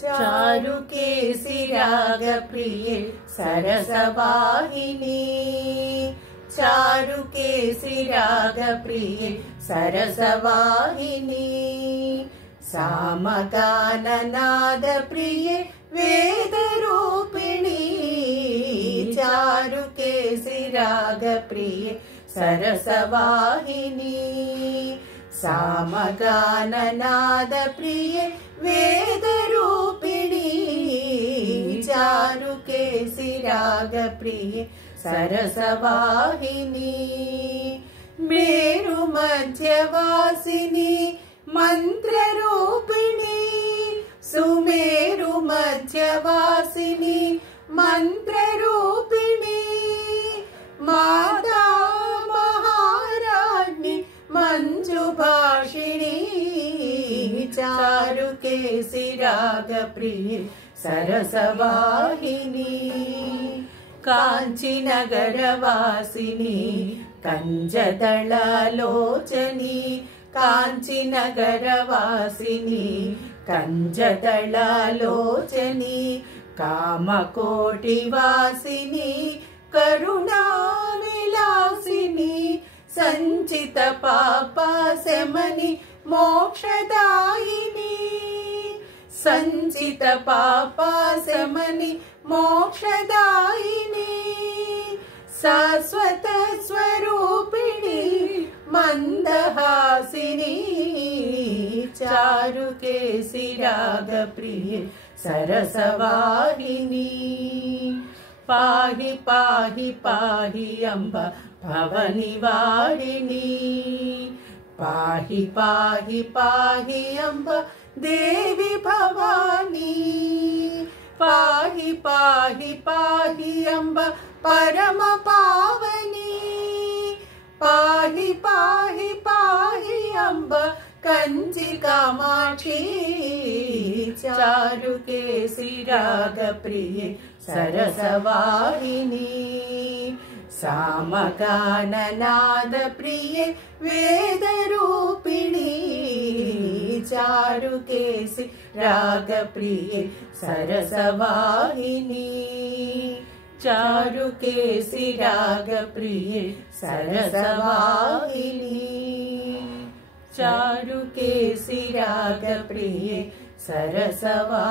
चारुकेसि रागप्रिये सरसवाहिनी चारुकेसि रागप्रिये सरसवाहिनी सामगाननादप्रिये वेदरूपिणी चारुकेसि रागप्रिये सरसवाहिनी सामगाननादप्रिये वेदरूपिणी चारुकेसि रागप्रिये सरसवाहिनी मेरुमध्यवासिनी मन्त्ररूपिणी सुमेरुमध्यवासिनी मन्त्ररूपिणी माता महाराज्ञी मंजुभाषिणी चारुकेसि रागप्रिये सरसवाहिनी काञ्चीनगरवासिनी कञ्जदललोचनी काञ्चीनगरवासिनी कञ्जदललोचनी कामकोटिवासिनी करुणाविलासिनी संचित पापशमनि मोक्षदायिनी संचित पापशमनि मोक्षदायिनी शाश्वत स्वरूपिणी मंदहासिनी चारुकेसि रागप्रिये सरसवाहिनी पाहि पाहि पाहि अम्ब भवनिवारिणी पाहि पाहि पाहि अम्ब देवी भवानी पाहि पाहि पाहि अम्ब परम पावनी पाहि पाहि पाहि अम्ब कंची कामाक्षी चारुकेसि रागप्रिये सरसवाहिनी सामगाननादप्रिये वेदरूपिणी चारुकेसि रागप्रिये सरसवाहिनी चारुकेसि रागप्रिये सरसवाहिनी चारुकेसि रागप्रिये सरसवाहिनी।